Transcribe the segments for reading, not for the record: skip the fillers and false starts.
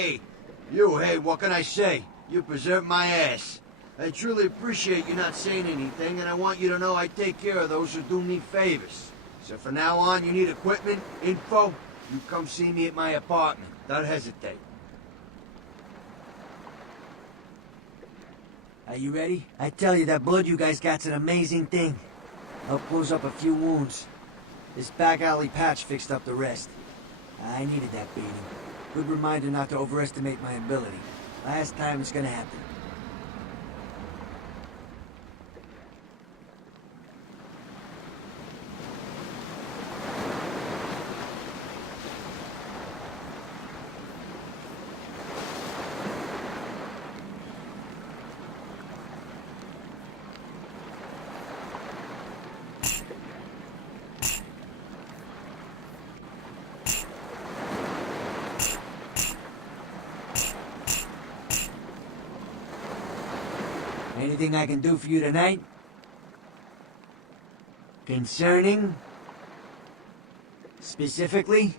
Hey, what can I say? You preserved my ass. I truly appreciate you not saying anything, and I want you to know I take care of those who do me favors. So from now on, you need equipment, info, you come see me at my apartment. Don't hesitate. Are you ready? I tell you, that blood you guys got's an amazing thing. Help close up a few wounds. This back alley patch fixed up the rest. I needed that beating. Good reminder not to overestimate my ability. Last time it's gonna happen. Anything I can do for you tonight? Concerning? Specifically?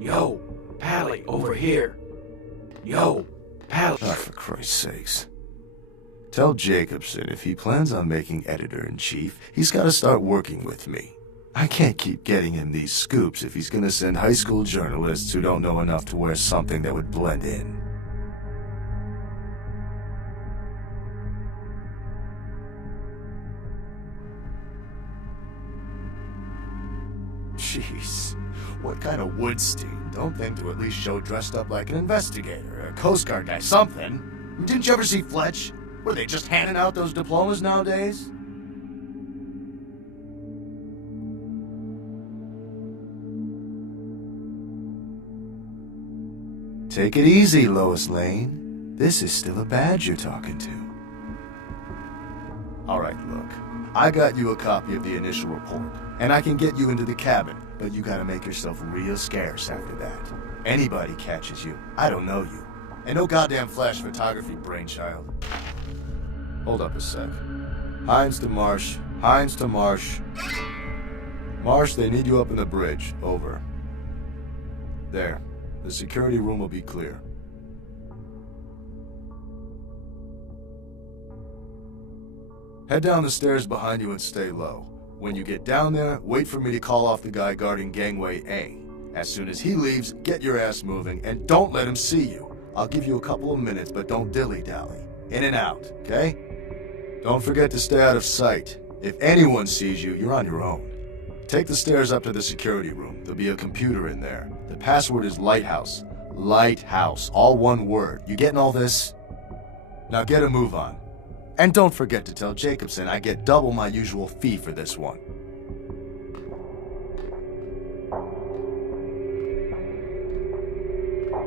Yo, Pally, over here. Yo, Pally. Oh, for Christ's sakes. Tell Jacobson if he plans on making editor-in-chief, he's got to start working with me. I can't keep getting him these scoops if he's gonna send high school journalists who don't know enough to wear something that would blend in. Jeez, what kind of Woodstein? Don't think to at least show dressed up like an investigator, a Coast Guard guy, something. Didn't you ever see Fletch? Were they just handing out those diplomas nowadays? Take it easy, Lois Lane. This is still a badge you're talking to. Alright, look. I got you a copy of the initial report, and I can get you into the cabin, but you gotta make yourself real scarce after that. Anybody catches you, I don't know you. And no goddamn flash photography, brainchild. Hold up a sec. Hines to Marsh. Hines to Marsh. Marsh, they need you up in the bridge. Over. There. The security room will be clear. Head down the stairs behind you and stay low. When you get down there, wait for me to call off the guy guarding Gangway A. As soon as he leaves, get your ass moving, and don't let him see you. I'll give you a couple of minutes, but don't dilly-dally. In and out, okay? Don't forget to stay out of sight. If anyone sees you, you're on your own. Take the stairs up to the security room. There'll be a computer in there. The password is Lighthouse. Lighthouse, all one word. You getting all this? Now get a move on. And don't forget to tell Jacobson I get double my usual fee for this one.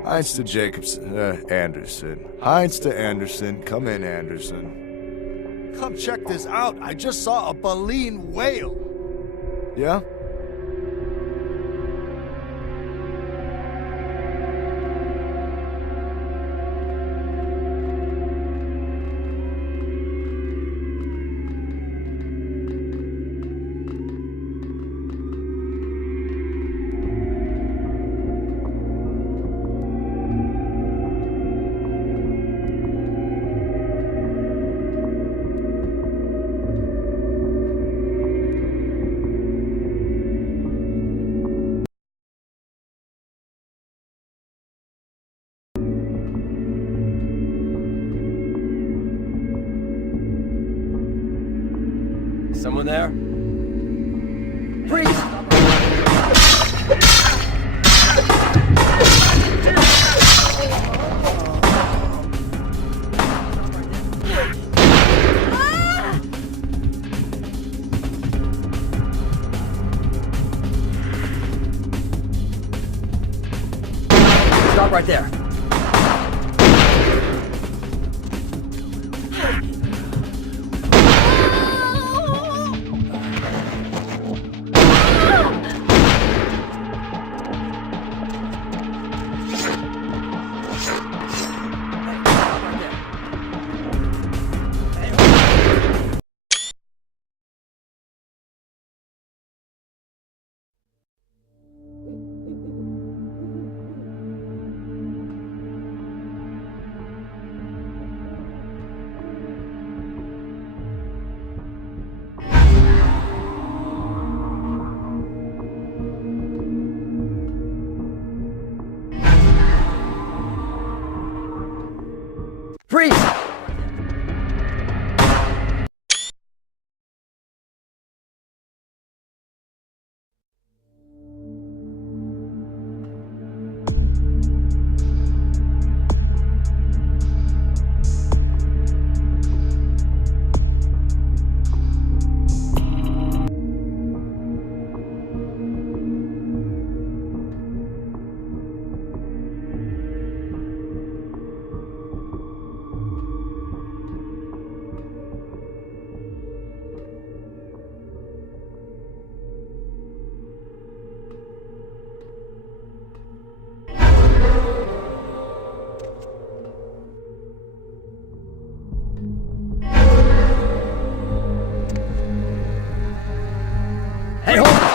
Hines to Jacobson, Anderson. Hines to Anderson. Come in, Anderson. Come check this out. I just saw a baleen whale. Yeah? Someone there? Freeze! stop right there. Freeze! Hey, hold it!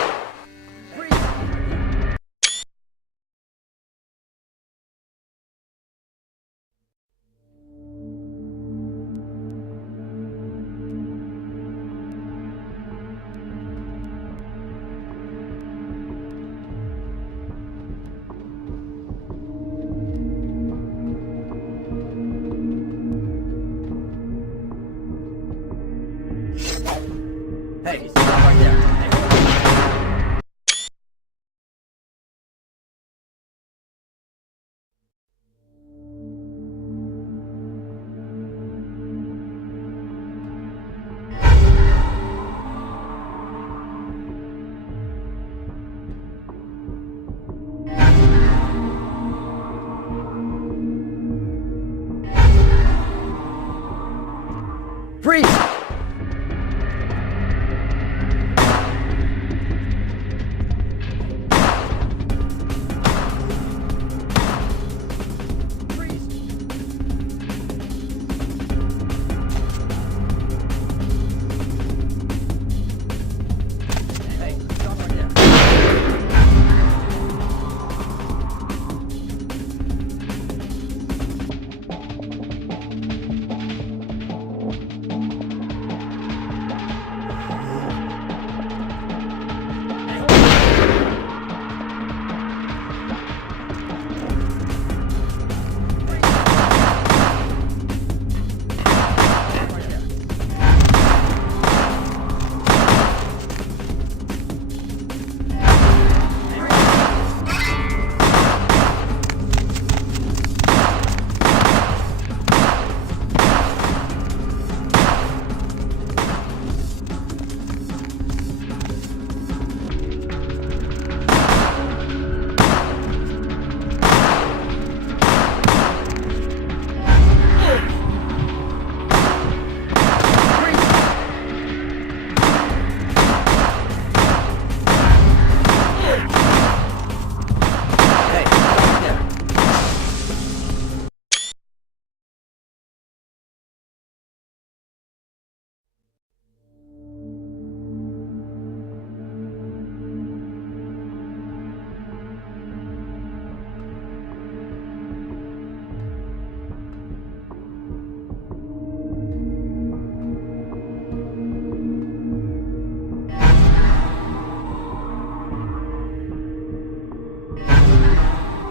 Hey, stop right there. Freeze!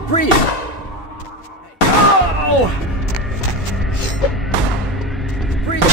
Breathe! Oh! Breathe!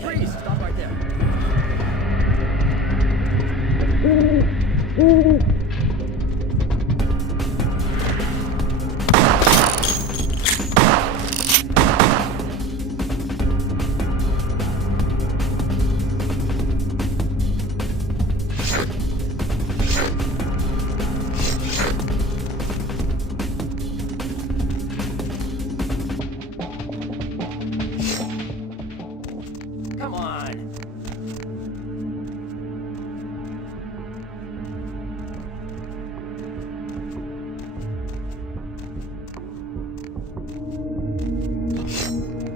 Freeze! Stop right there. Come on.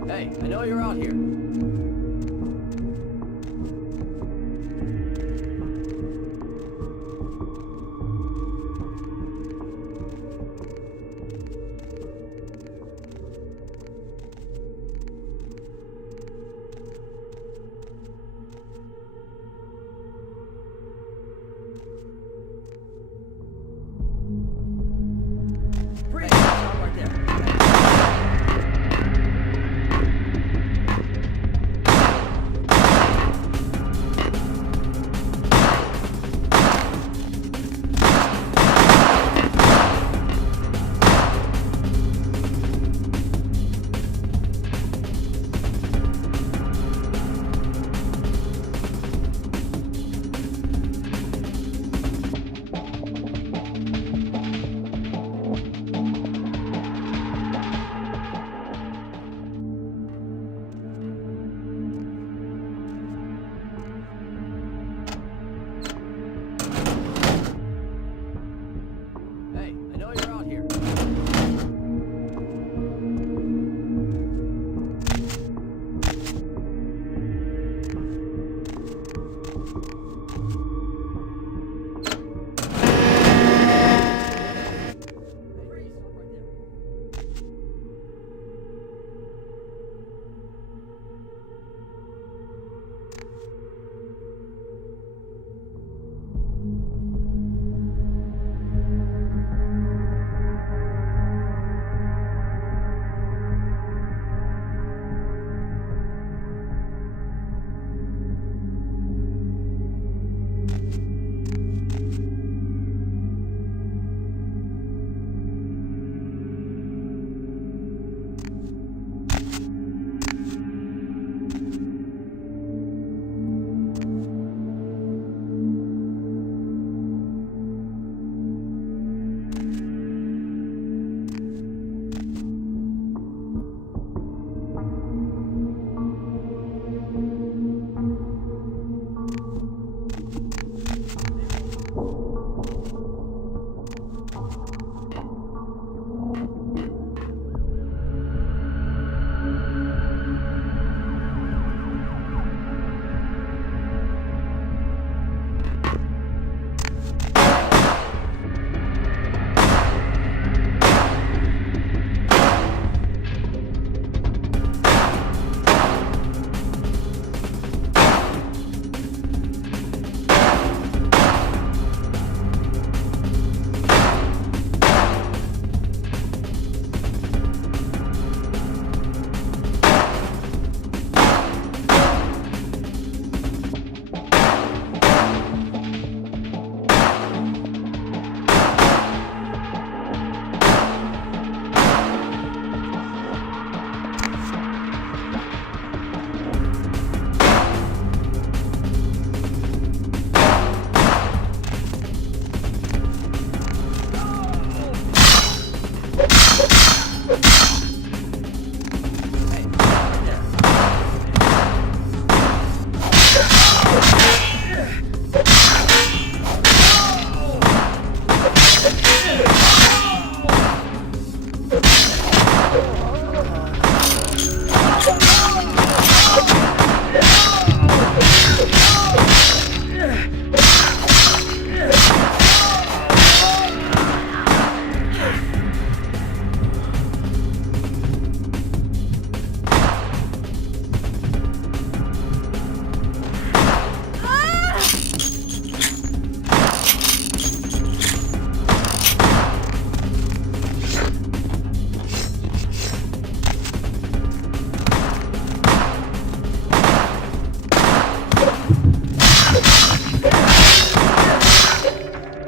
Hey, I know you're out here. Freeze! Stop right there.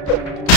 Hey!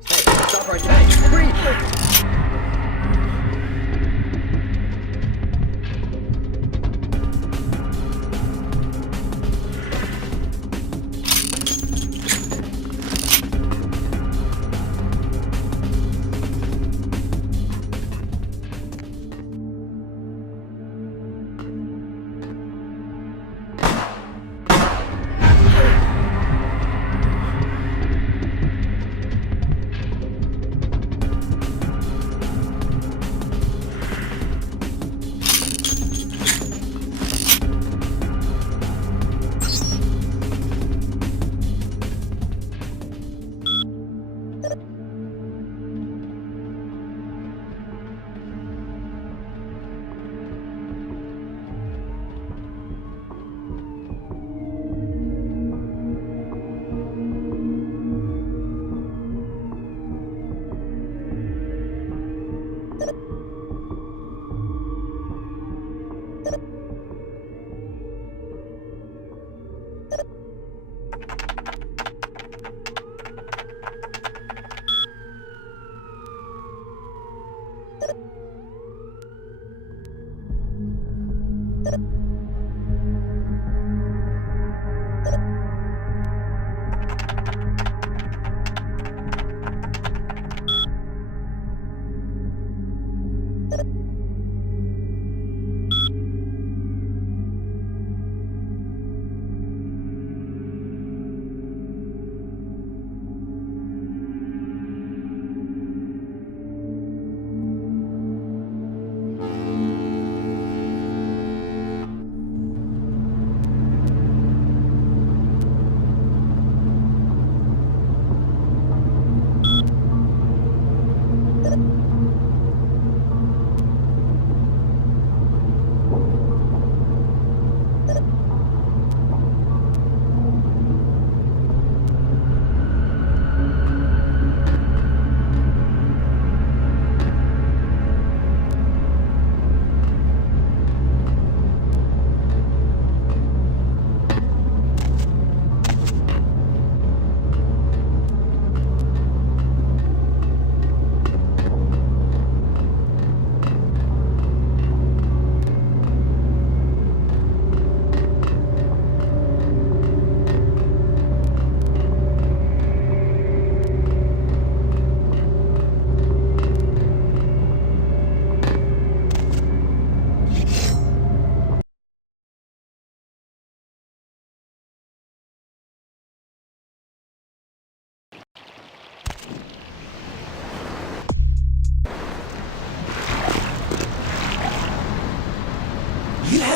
Stop right there! Breathe!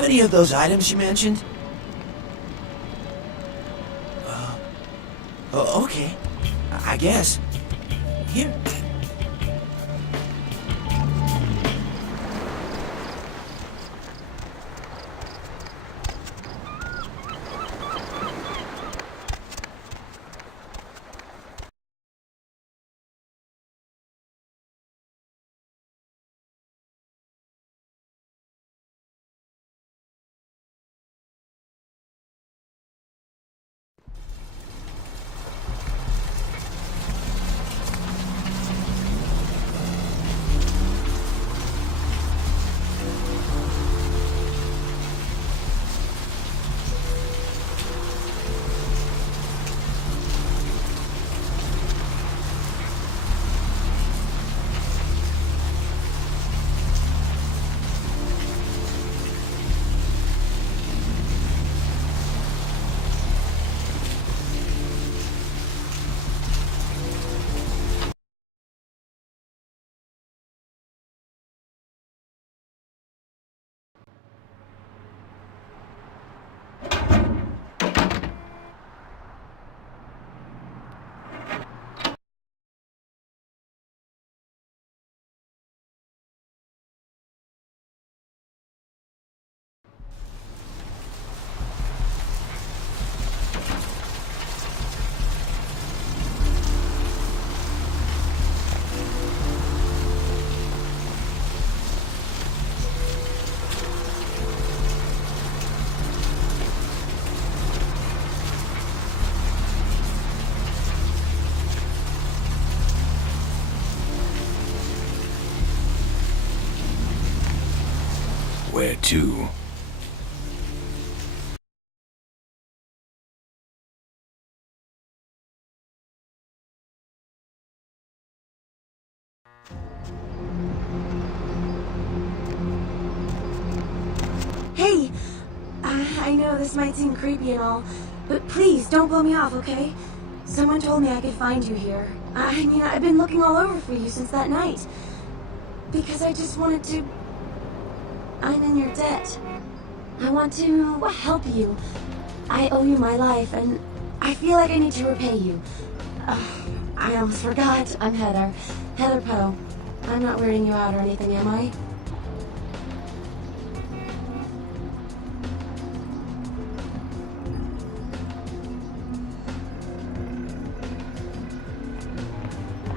have any of those items you mentioned? Okay. I guess. Here. Where to? Hey! I know this might seem creepy and all, but please don't blow me off, okay? Someone told me I could find you here. I mean, I've been looking all over for you since that night. Because I just wanted to... I'm in your debt. I want to help you. I owe you my life, and I feel like I need to repay you. I almost forgot. I'm Heather. Heather Poe. I'm not wearing you out or anything, am I?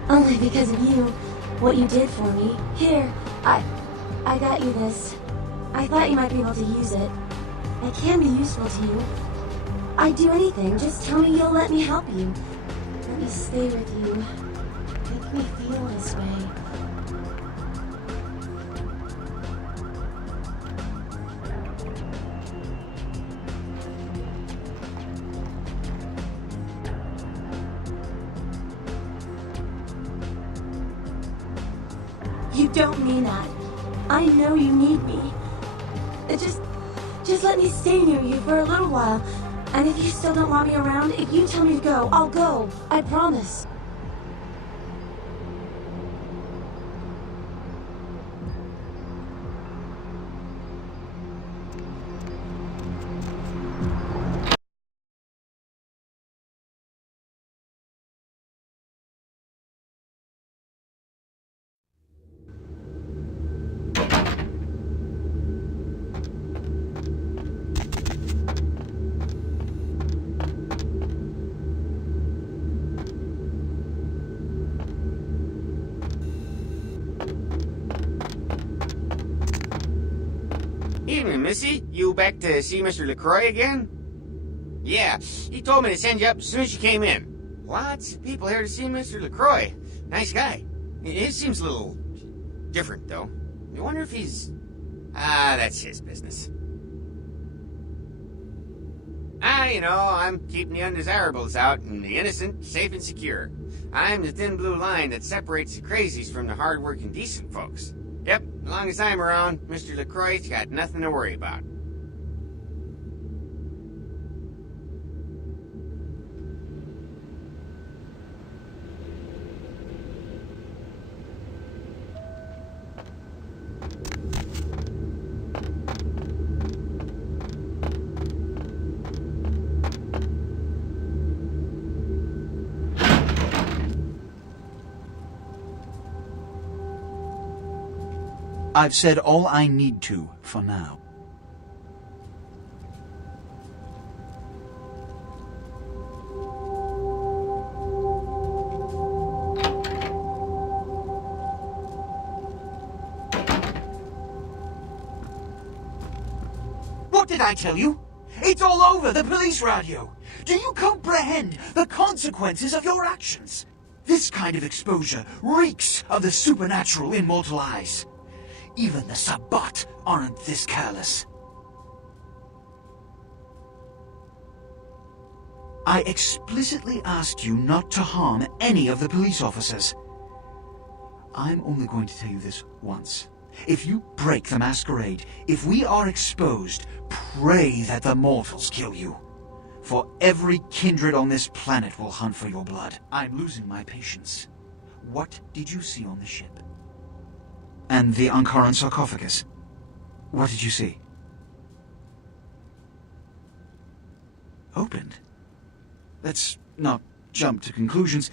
Only because of you. What you did for me. Here, I got you this. I thought you might be able to use it. It can be useful to you. I'd do anything. Just tell me you'll let me help you. Let me stay with you. Make me feel this way. You don't mean that. I know you need me. Just let me stay near you for a little while. And if you still don't want me around, if you tell me to go, I'll go. I promise. Evening, Missy. You back to see Mr. LaCroix again? Yeah, he told me to send you up as soon as you came in. Lots of people here to see Mr. LaCroix. Nice guy. He seems a little different, though. I wonder if he's... that's his business. You know, I'm keeping the undesirables out and the innocent safe and secure. I'm the thin blue line that separates the crazies from the hard-working decent folks. Yep, as long as I'm around, Mr. LaCroix's got nothing to worry about. I've said all I need to for now. What did I tell you? It's all over the police radio. Do you comprehend the consequences of your actions? This kind of exposure reeks of the supernatural in mortal eyes. Even the Sabbat aren't this careless. I explicitly asked you not to harm any of the police officers. I'm only going to tell you this once. If you break the masquerade, if we are exposed, pray that the mortals kill you. For every kindred on this planet will hunt for your blood. I'm losing my patience. What did you see on the ship? And the Ankaran sarcophagus? What did you see? Opened? Let's not jump to conclusions.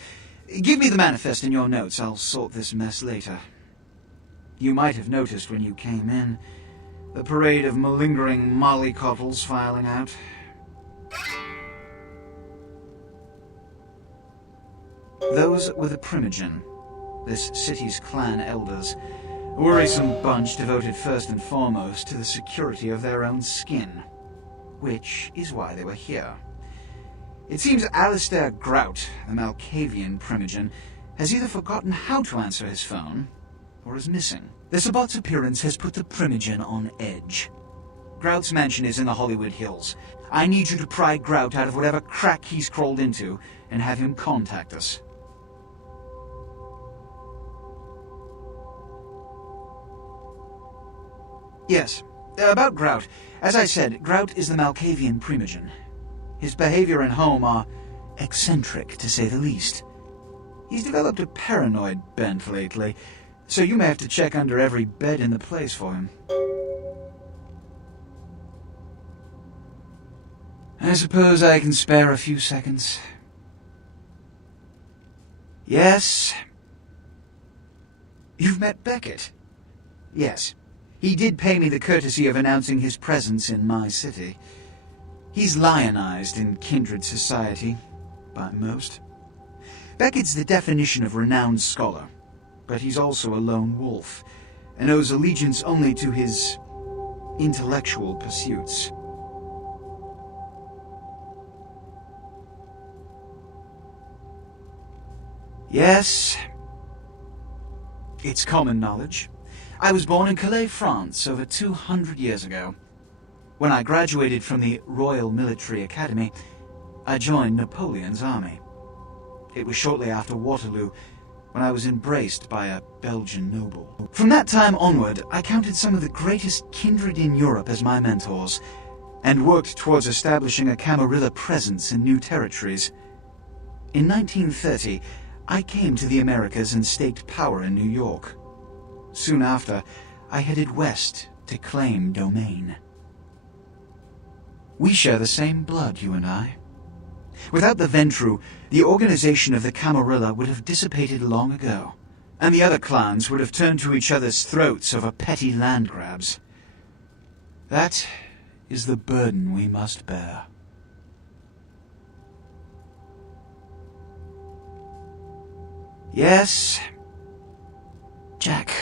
Give me the manifest in your notes. I'll sort this mess later. You might have noticed when you came in, the parade of malingering mollycoddles filing out. Those were the Primogen, this city's clan elders, a worrisome bunch devoted first and foremost to the security of their own skin, which is why they were here. It seems Alistair Grout, the Malkavian Primogen, has either forgotten how to answer his phone, or is missing. The Sabbat's appearance has put the Primogen on edge. Grout's mansion is in the Hollywood Hills. I need you to pry Grout out of whatever crack he's crawled into and have him contact us. Yes, about Grout. As I said, Grout is the Malkavian Primogen. His behavior and home are eccentric, to say the least. He's developed a paranoid bent lately, so you may have to check under every bed in the place for him. I suppose I can spare a few seconds. Yes? You've met Beckett? Yes. He did pay me the courtesy of announcing his presence in my city. He's lionized in kindred society, by most. Beckett's the definition of renowned scholar, but he's also a lone wolf, and owes allegiance only to his intellectual pursuits. Yes, it's common knowledge. I was born in Calais, France, over 200 years ago. When I graduated from the Royal Military Academy, I joined Napoleon's army. It was shortly after Waterloo, when I was embraced by a Belgian noble. From that time onward, I counted some of the greatest kindred in Europe as my mentors, and worked towards establishing a Camarilla presence in new territories. In 1930, I came to the Americas and staked power in New York. Soon after, I headed west to claim domain. We share the same blood, you and I. Without the Ventru, the organization of the Camarilla would have dissipated long ago, and the other clans would have turned to each other's throats over petty land grabs. That is the burden we must bear. Yes, Jack.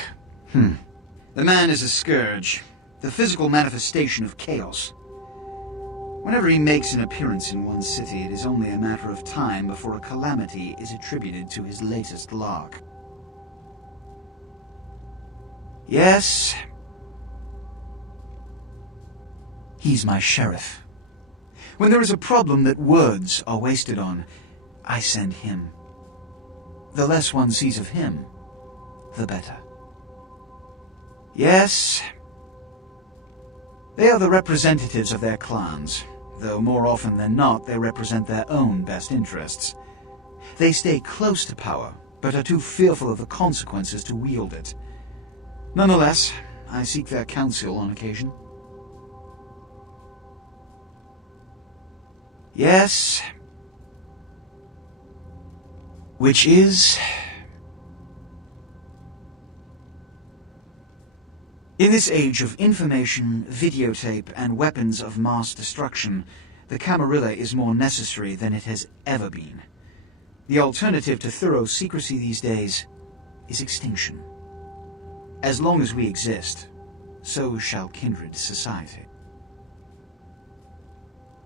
The man is a scourge, the physical manifestation of chaos. Whenever he makes an appearance in one city, it is only a matter of time before a calamity is attributed to his latest lark. Yes, he's my sheriff. When there is a problem that words are wasted on, I send him. The less one sees of him, the better. Yes, they are the representatives of their clans, though more often than not they represent their own best interests. They stay close to power, but are too fearful of the consequences to wield it. Nonetheless, I seek their counsel on occasion. Yes, which is In this age of information, videotape, and weapons of mass destruction, the Camarilla is more necessary than it has ever been. The alternative to thorough secrecy these days is extinction. As long as we exist, so shall kindred society.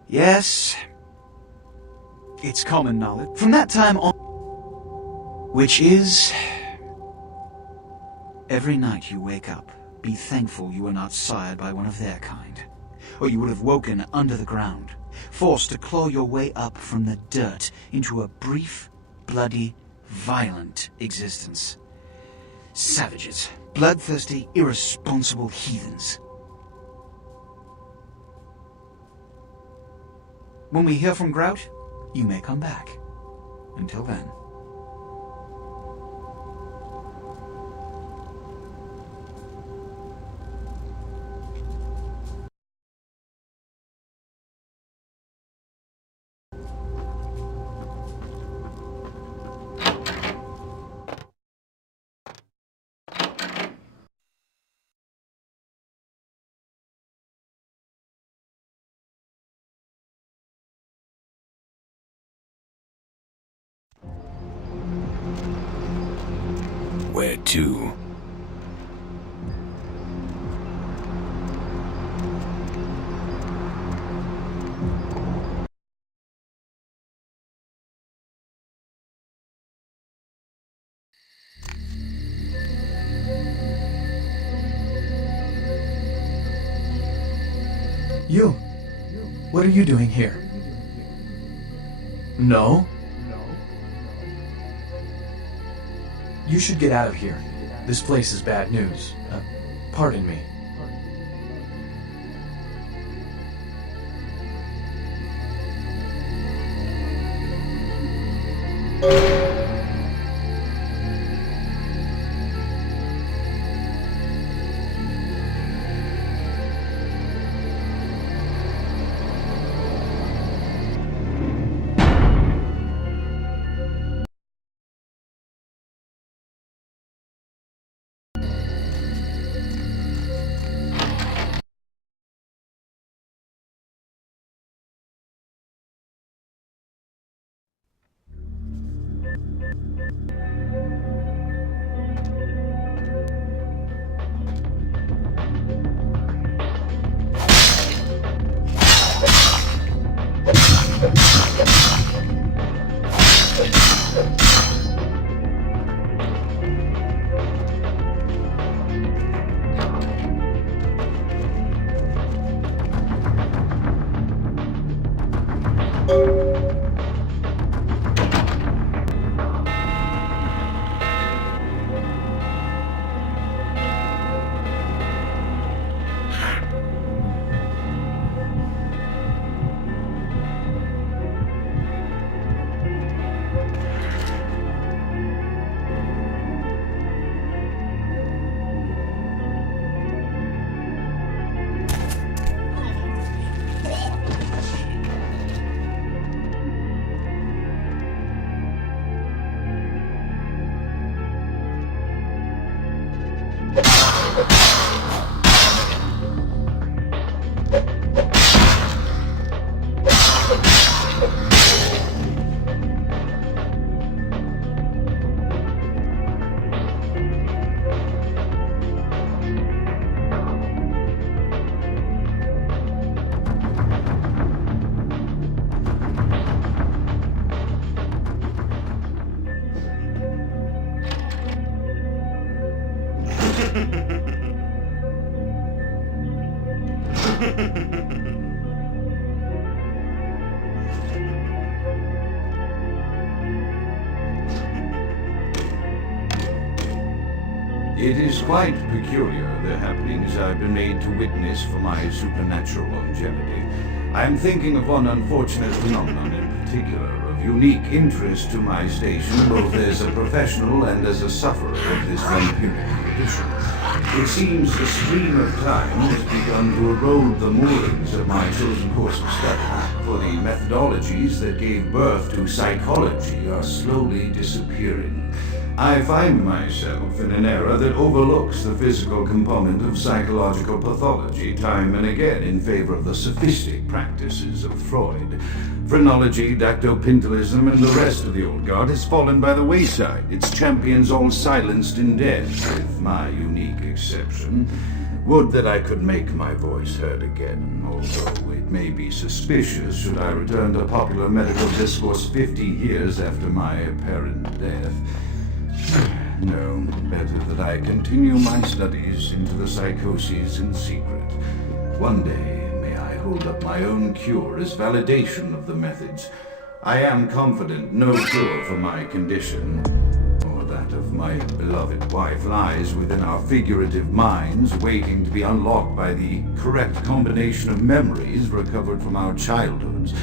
Yes, it's common knowledge. From that time on, which is, every night you wake up, be thankful you were not sired by one of their kind, or you would have woken under the ground, forced to claw your way up from the dirt into a brief, bloody, violent existence. Savages, bloodthirsty, irresponsible heathens. When we hear from Grout, you may come back. Until then. Where to? You? What are you doing here? No? You should get out of here. This place is bad news. Pardon me. It is quite peculiar, the happenings I've been made to witness for my supernatural longevity. I am thinking of one unfortunate phenomenon in particular, of unique interest to my station, both as a professional and as a sufferer of this vampiric condition. It seems the stream of time has begun to erode the moorings of my chosen course of study, for the methodologies that gave birth to psychology are slowly disappearing. I find myself in an era that overlooks the physical component of psychological pathology time and again in favor of the sophistic practices of Freud. Phrenology, dactylpintilism, and the rest of the old guard has fallen by the wayside, its champions all silenced in death, with my unique exception. Would that I could make my voice heard again, although it may be suspicious should I return to popular medical discourse 50 years after my apparent death. No, better that I continue my studies into the psychoses in secret. One day, may I hold up my own cure as validation of the methods. I am confident no cure for my condition, or that of my beloved wife, lies within our figurative minds, waiting to be unlocked by the correct combination of memories recovered from our childhoods.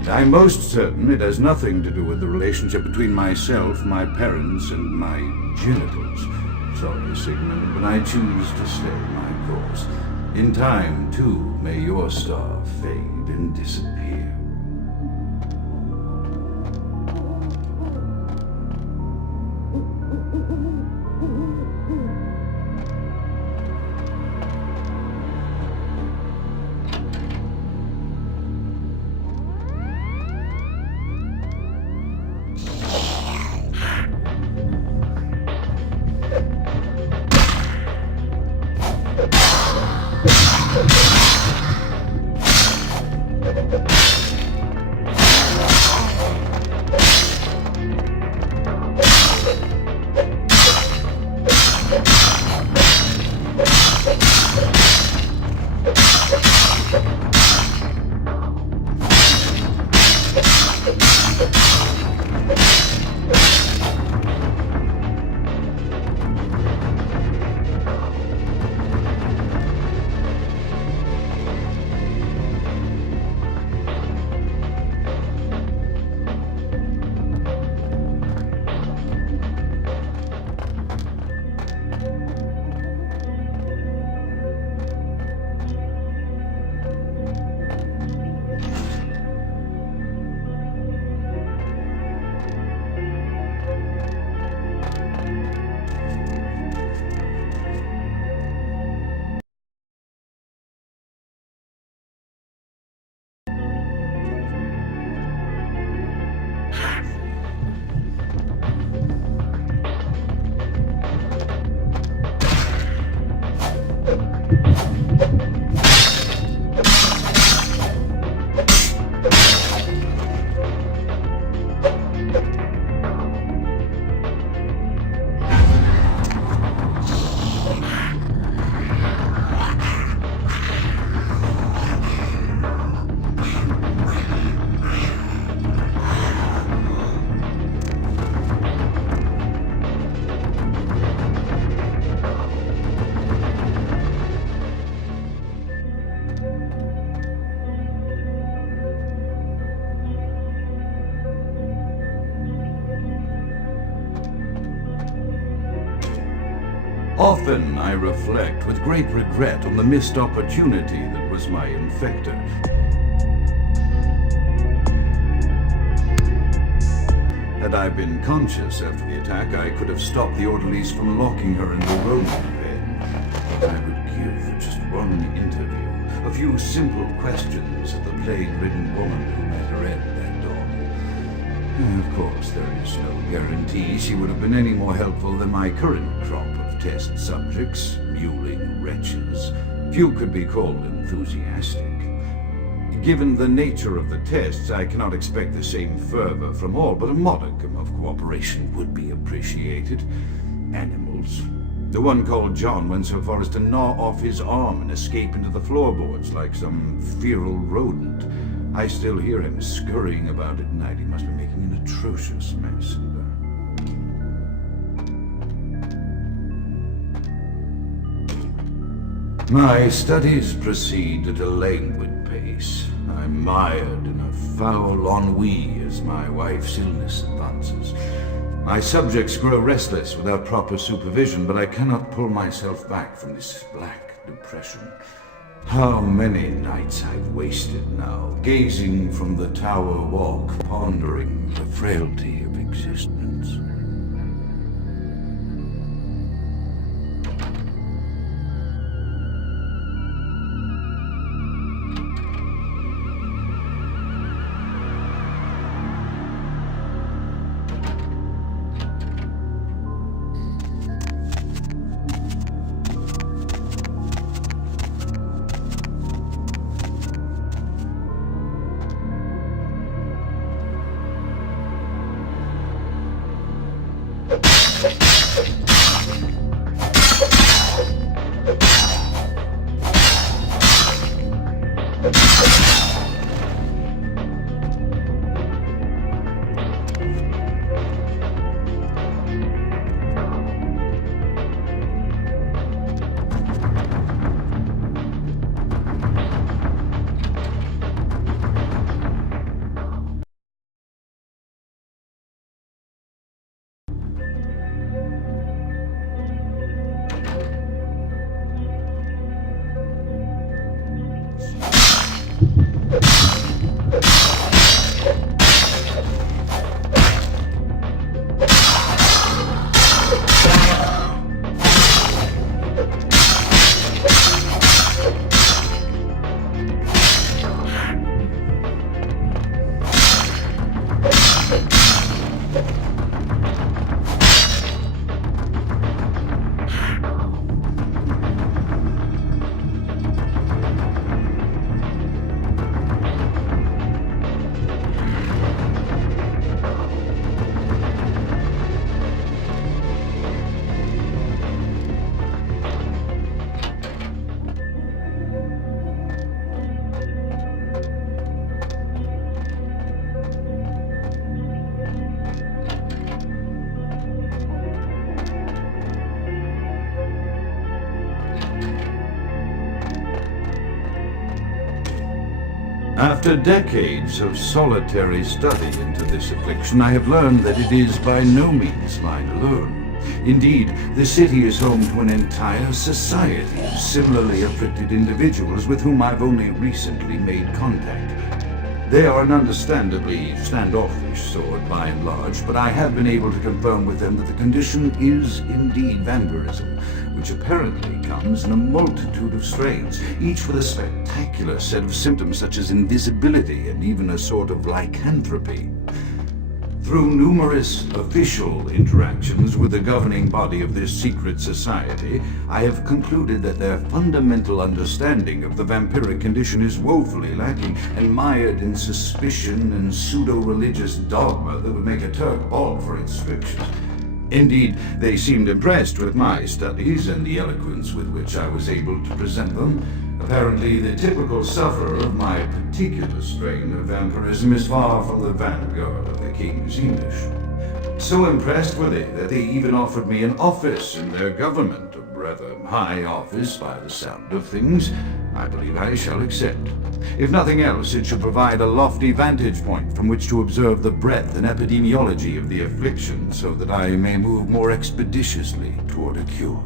And I'm most certain it has nothing to do with the relationship between myself, my parents, and my genitals. Sorry, Sigmund, but I choose to stay my course. In time, too, may your star fade and disappear. Often I reflect with great regret on the missed opportunity that was my infector. Had I been conscious after the attack, I could have stopped the orderlies from locking her in the room pen. I would give just one interview, a few simple questions of the plague-ridden woman who met her end that dawn. Of course, there is no guarantee she would have been any more helpful than my current crop of test subjects, mewling wretches. Few could be called enthusiastic. Given the nature of the tests, I cannot expect the same fervor from all, but a modicum of cooperation would be appreciated. Animals. The one called John went so far as to gnaw off his arm and escape into the floorboards like some feral rodent. I still hear him scurrying about at night. He must be making an atrocious mess. My studies proceed at a languid pace. I'm mired in a foul ennui as my wife's illness advances. My subjects grow restless without proper supervision, but I cannot pull myself back from this black depression. How many nights I've wasted now, gazing from the tower walk, pondering the frailty of existence. After decades of solitary study into this affliction, I have learned that it is by no means mine alone. Indeed, the city is home to an entire society of similarly afflicted individuals with whom I've only recently made contact. They are an understandably standoffish sort by and large, but I have been able to confirm with them that the condition is indeed vampirism, which apparently comes in a multitude of strains, each with a spectacular set of symptoms such as invisibility and even a sort of lycanthropy. Through numerous official interactions with the governing body of this secret society, I have concluded that their fundamental understanding of the vampiric condition is woefully lacking and mired in suspicion and pseudo-religious dogma that would make a Turk bald for inscriptions. Indeed, they seemed impressed with my studies and the eloquence with which I was able to present them. Apparently, the typical sufferer of my particular strain of vampirism is far from the vanguard of the King's English. So impressed were they that they even offered me an office in their government, a rather high office by the sound of things. I believe I shall accept. If nothing else, it should provide a lofty vantage point from which to observe the breadth and epidemiology of the affliction so that I may move more expeditiously toward a cure.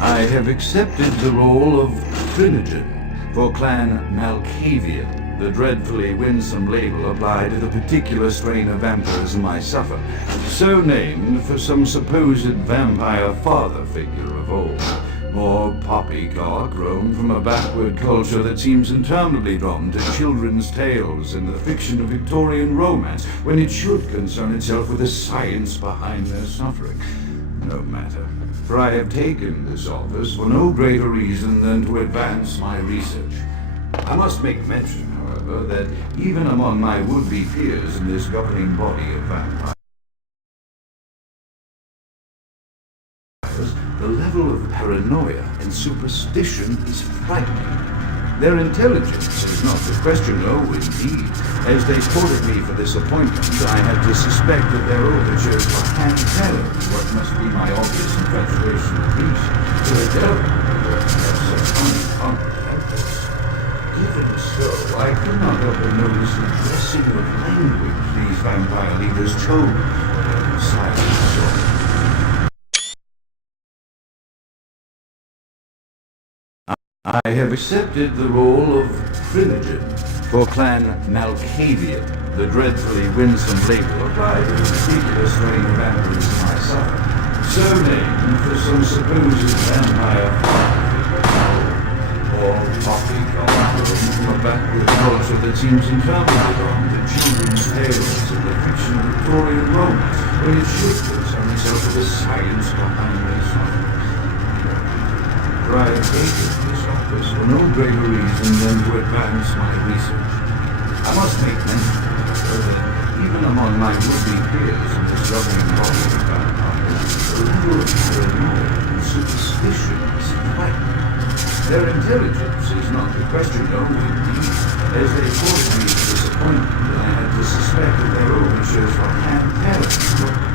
I have accepted the role of Trinogen for Clan Malkavian, the dreadfully winsome label applied to the particular strain of vampirism I suffer, so named for some supposed vampire father figure of old. More poppycock grown from a backward culture that seems interminably drawn to children's tales and the fiction of Victorian romance, when it should concern itself with the science behind their suffering. No matter. For I have taken this office for no greater reason than to advance my research. I must make mention, however, that even among my would-be peers in this governing body of vampires, the level of paranoia and superstition is frightening. Their intelligence is not to question, no, indeed. As they courted me for this appointment, I had to suspect that their overtures were hand-tailored, what must be my obvious infatuation of peace, to the devil who have such uncomprehensible. Even so, I could not help but notice the dressing of language these vampire leaders chose in silence. I have accepted the role of Trinogen for Clan Malkavian, the dreadfully winsome label applied to a particular strain of vampirism I suffer, so named for some supposed vampire or poppycock from a backward culture that seems interminably drawn to children's tales and the fiction of Victorian romance, when it should concern itself with the science behind their suffering. For I have taken this office for no greater reason than to advance my research. I must make mention, however, that even among my would-be peers in this governing body of vampires, the level of paranoia and superstition is frightening. Their intelligence is not to question, no, indeed. As they forced me to disappointment, I had to suspect that their overtures were hand-tailored.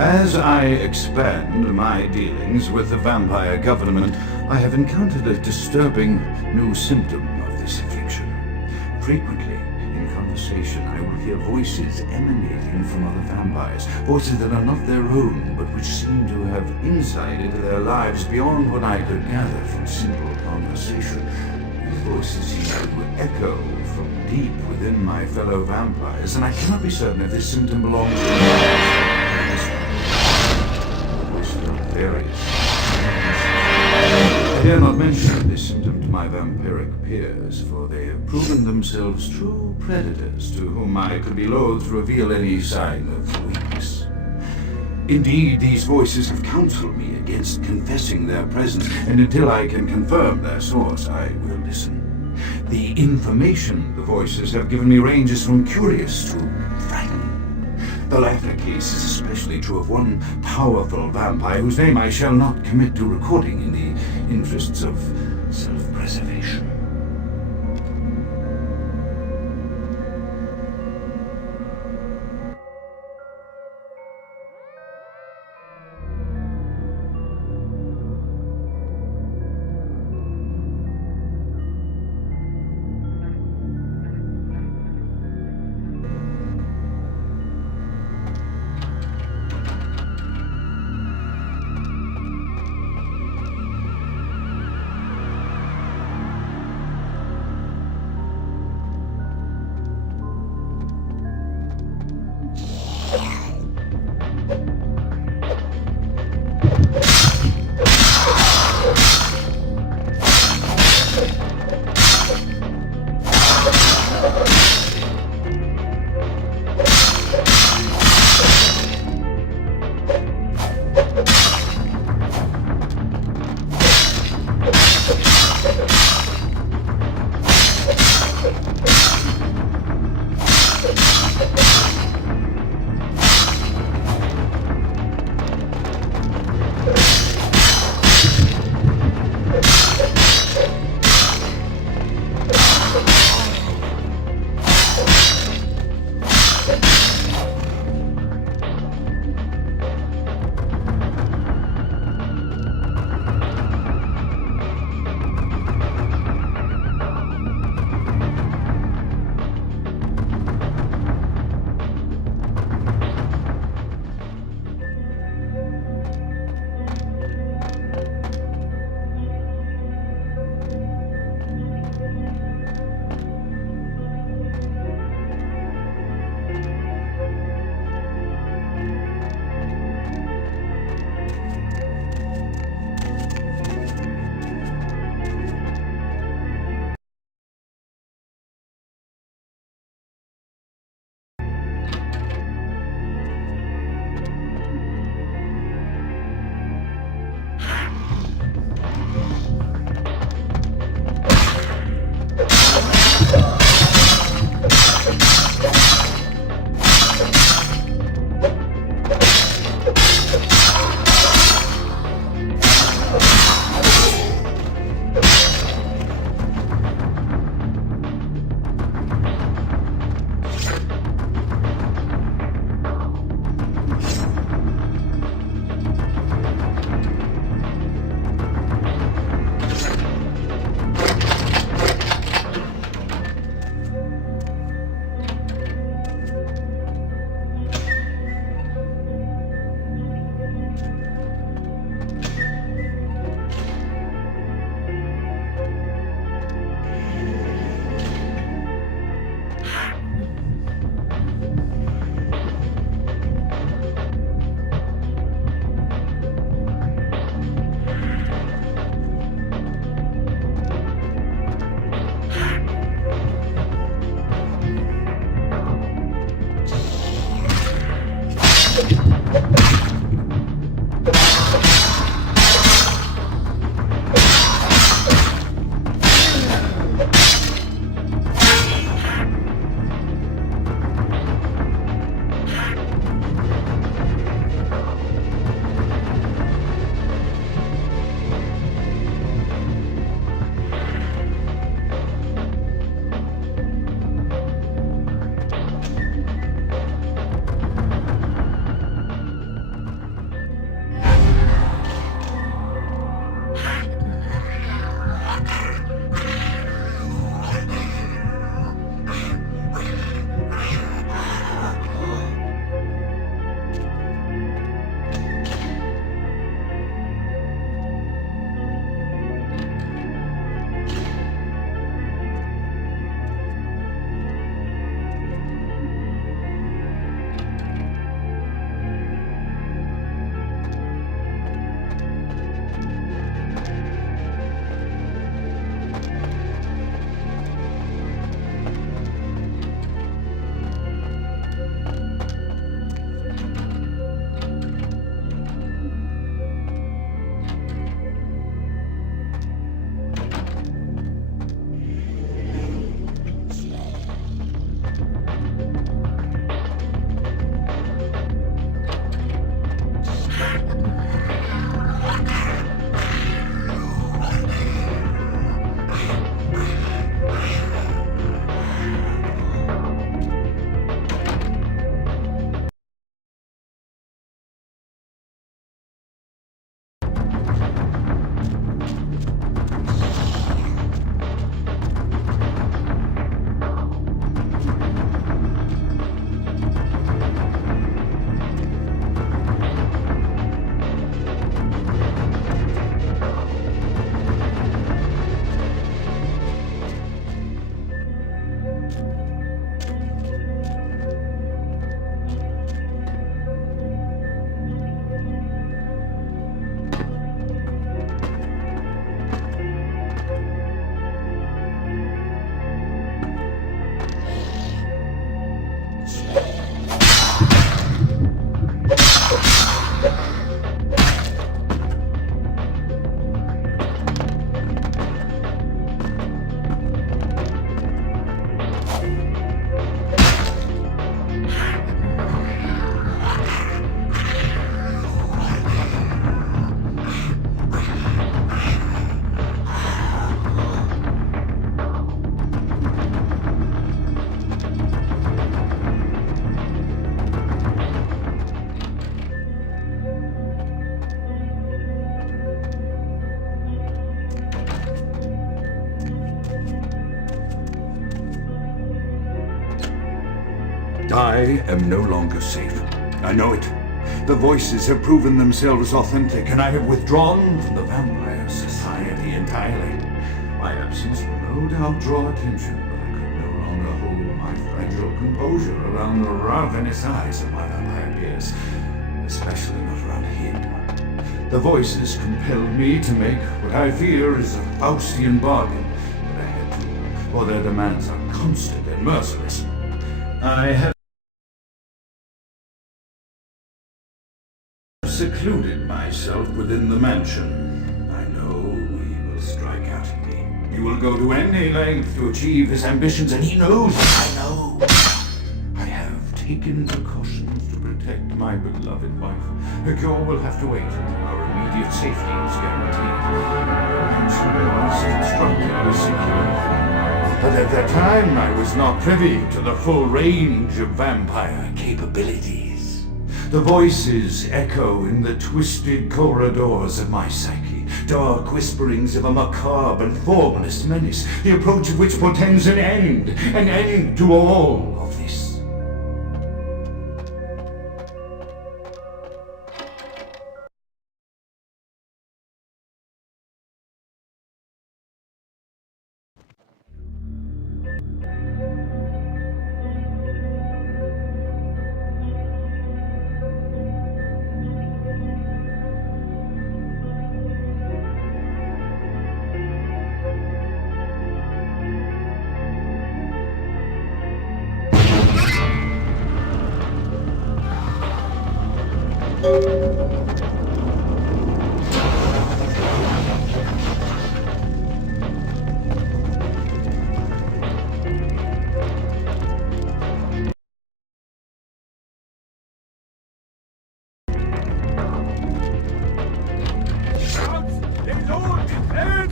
As I expand my dealings with the vampire government, I have encountered a disturbing new symptom of this affliction. Frequently, in conversation, I will hear voices emanating from other vampires, voices that are not their own, but which seem to have insight into their lives beyond what I could gather from simple conversation. These voices seem to echo from deep within my fellow vampires, and I cannot be certain if this symptom belongs to various. I dare not mention this symptom to my vampiric peers, for they have proven themselves true predators to whom I could be loath to reveal any sign of weakness. Indeed, these voices have counseled me against confessing their presence, and until I can confirm their source, I will listen. The information the voices have given me ranges from curious to frightening. The latter case is especially true of one powerful vampire whose name I shall not commit to recording in the interests of self-preservation. I am no longer safe. I know it. The voices have proven themselves authentic, and I have withdrawn from the Vampire Society entirely. My absence will no doubt draw attention, but I could no longer hold my fragile composure around the ravenous eyes of my vampire peers, especially not around him. The voices compelled me to make what I fear is a Faustian bargain, but I had to, for their demands are constant and merciless. I have secluded myself within the mansion. I know he will strike out at me. He will go to any length to achieve his ambitions, and he knows I know. I have taken precautions to protect my beloved wife. Her cure will have to wait until our immediate safety is guaranteed. The mansion was constructed with security, but at that time I was not privy to the full range of vampire capabilities. The voices echo in the twisted corridors of my psyche, dark whisperings of a macabre and formless menace, the approach of which portends an end to all of this.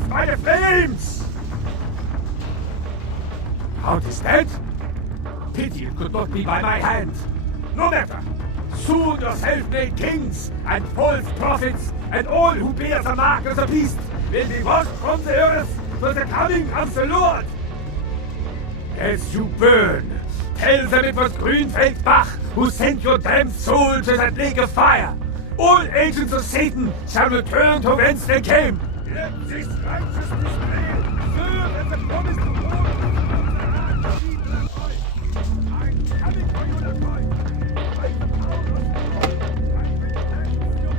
By the flames! Count is dead? Pity it could not be by my hand. No matter. Soon your self-made kings and false prophets and all who bear the mark of the beast will be washed from the earth for the coming of the Lord. As you burn, tell them it was Grünfeld Bach who sent your damned soul to that lake of fire. All agents of Satan shall return to whence they came. Let this righteousness prevail. Serve as a promise to all. I'm coming for you, Lacroix. By the power of God, I will cleanse your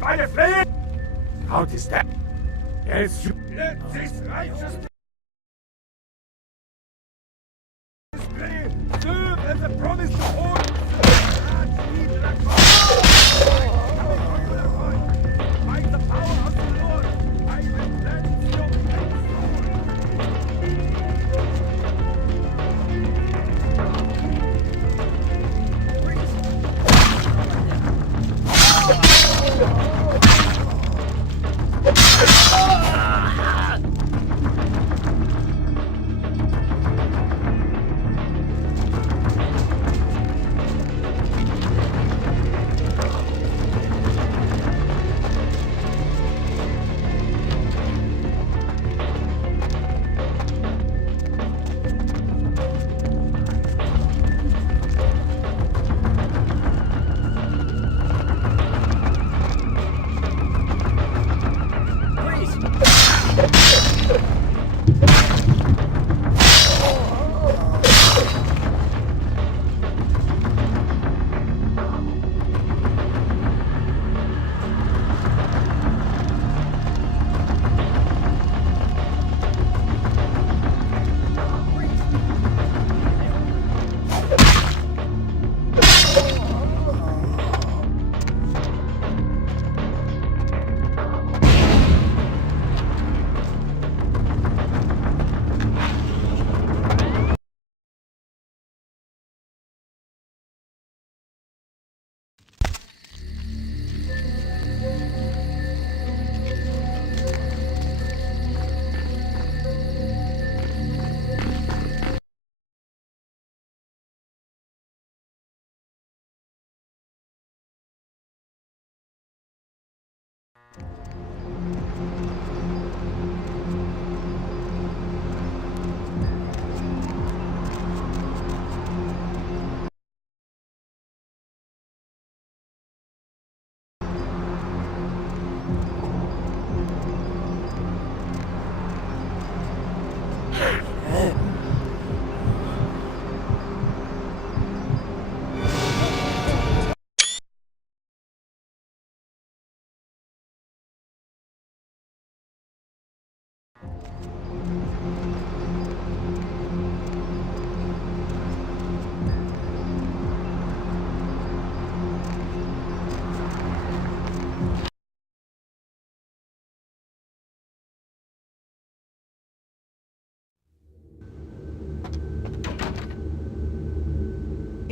by the flame! How is that? As you let this righteousness display serve as a promise to all. By the power of the Lord, I will cleanse your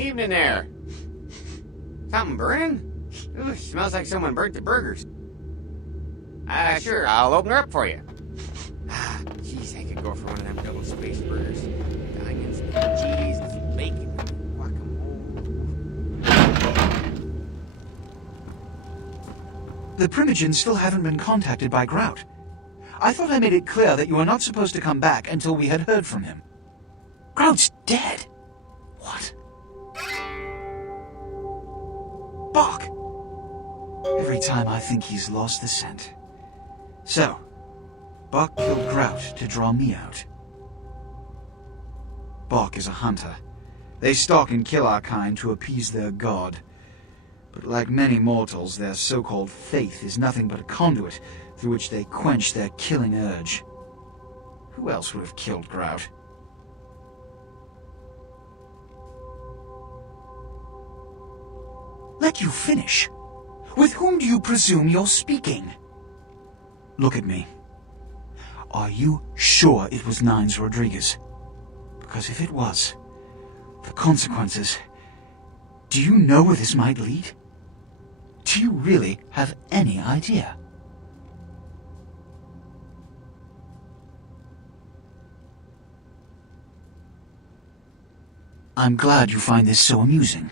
Evening there. Something burning? Ooh, smells like someone burnt the burgers. Sure, I'll open her up for you. Jeez, I could go for one of them double-spaced burgers. The onions, the cheese, the bacon, guacamole. The Primogens still haven't been contacted by Grout. I thought I made it clear that you were not supposed to come back until we had heard from him. Grout's dead. What? Bach! Every time I think he's lost the scent. So, Bach killed Grout to draw me out. Bach is a hunter. They stalk and kill our kind to appease their god. But like many mortals, their so-called faith is nothing but a conduit through which they quench their killing urge. Who else would have killed Grout? Let you finish. With whom do you presume you're speaking? Look at me. Are you sure it was Nines Rodriguez? Because if it was, the consequences... Do you know where this might lead? Do you really have any idea? I'm glad you find this so amusing.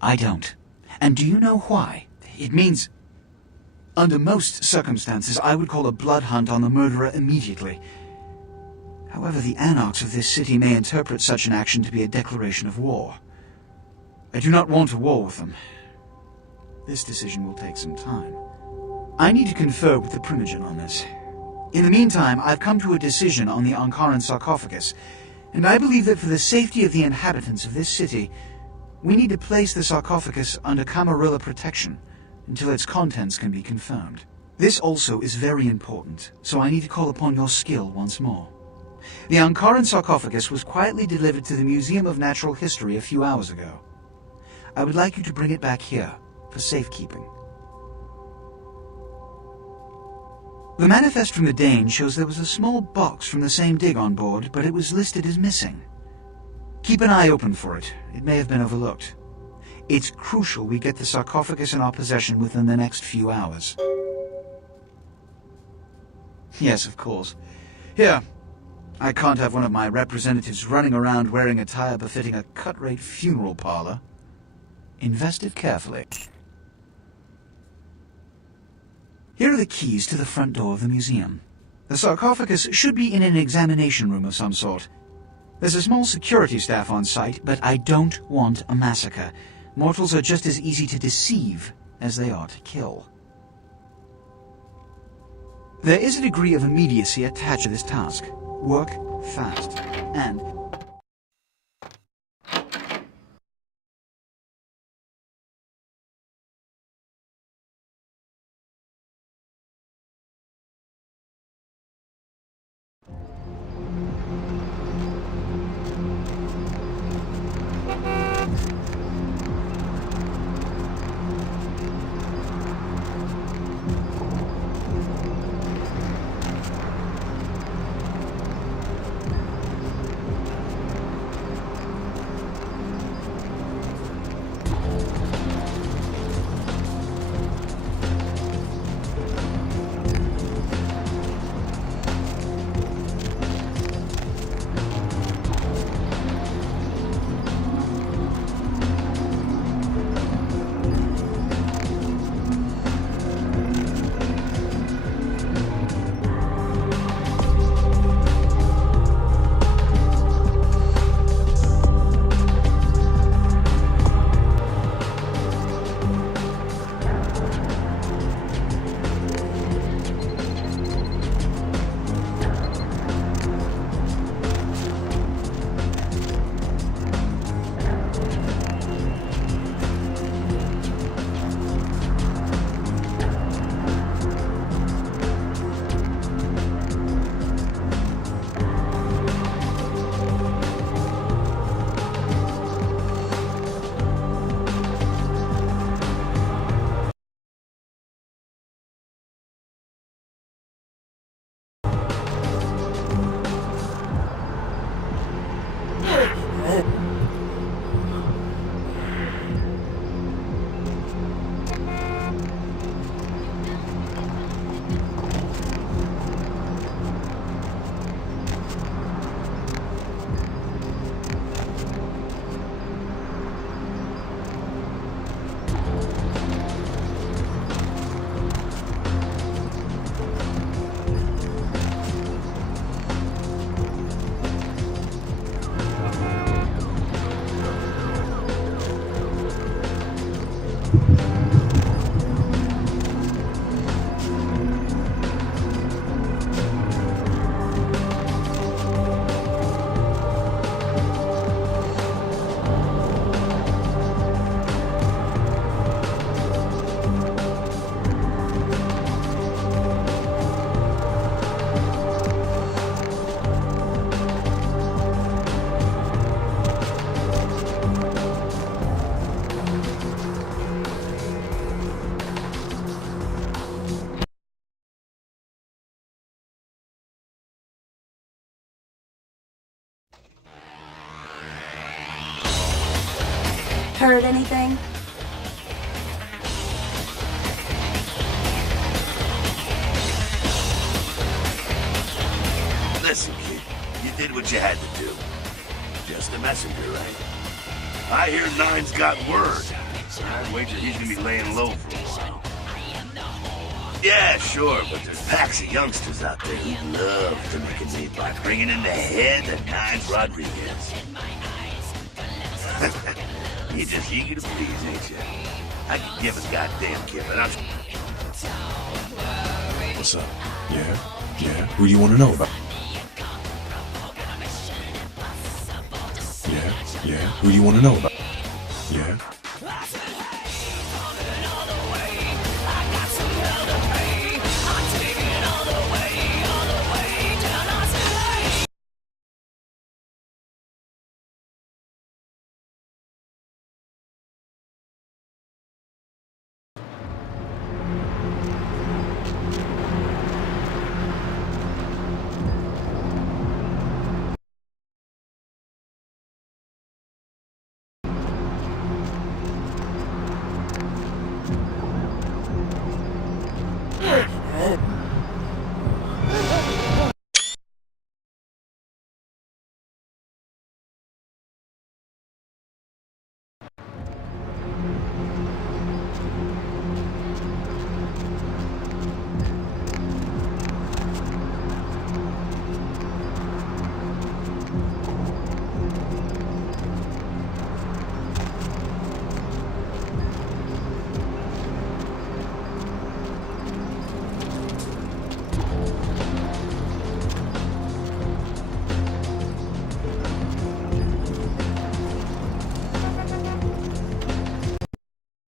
I don't. And do you know why? It means... Under most circumstances, I would call a blood hunt on the murderer immediately. However, the anarchs of this city may interpret such an action to be a declaration of war. I do not want a war with them. This decision will take some time. I need to confer with the Primogen on this. In the meantime, I've come to a decision on the Ankaran sarcophagus, and I believe that for the safety of the inhabitants of this city, we need to place the sarcophagus under Camarilla protection until its contents can be confirmed. This also is very important, so I need to call upon your skill once more. The Ankaran sarcophagus was quietly delivered to the Museum of Natural History a few hours ago. I would like you to bring it back here for safekeeping. The manifest from the Dane shows there was a small box from the same dig on board, but it was listed as missing. Keep an eye open for it. It may have been overlooked. It's crucial we get the sarcophagus in our possession within the next few hours. Yes, of course. Here. I can't have one of my representatives running around wearing attire befitting a cut-rate funeral parlor. Invest it carefully. Here are the keys to the front door of the museum. The sarcophagus should be in an examination room of some sort. There's a small security staff on site, but I don't want a massacre. Mortals are just as easy to deceive as they are to kill. There is a degree of immediacy attached to this task. Work fast, and... Heard anything? Listen, kid, you did what you had to do. Just a messenger, right? I hear Nine's got word. I'd wager he's gonna be laying low for a while. Yeah, sure, but there's packs of youngsters out there who'd love to make a name by bringing in the head of Nine's Rodriguez. You're just eager to please, ain't you? I can give a goddamn kid, but I'm... What's up? Yeah? Yeah? Who you want to know about? Yeah? Yeah? Who you want to know about? Yeah?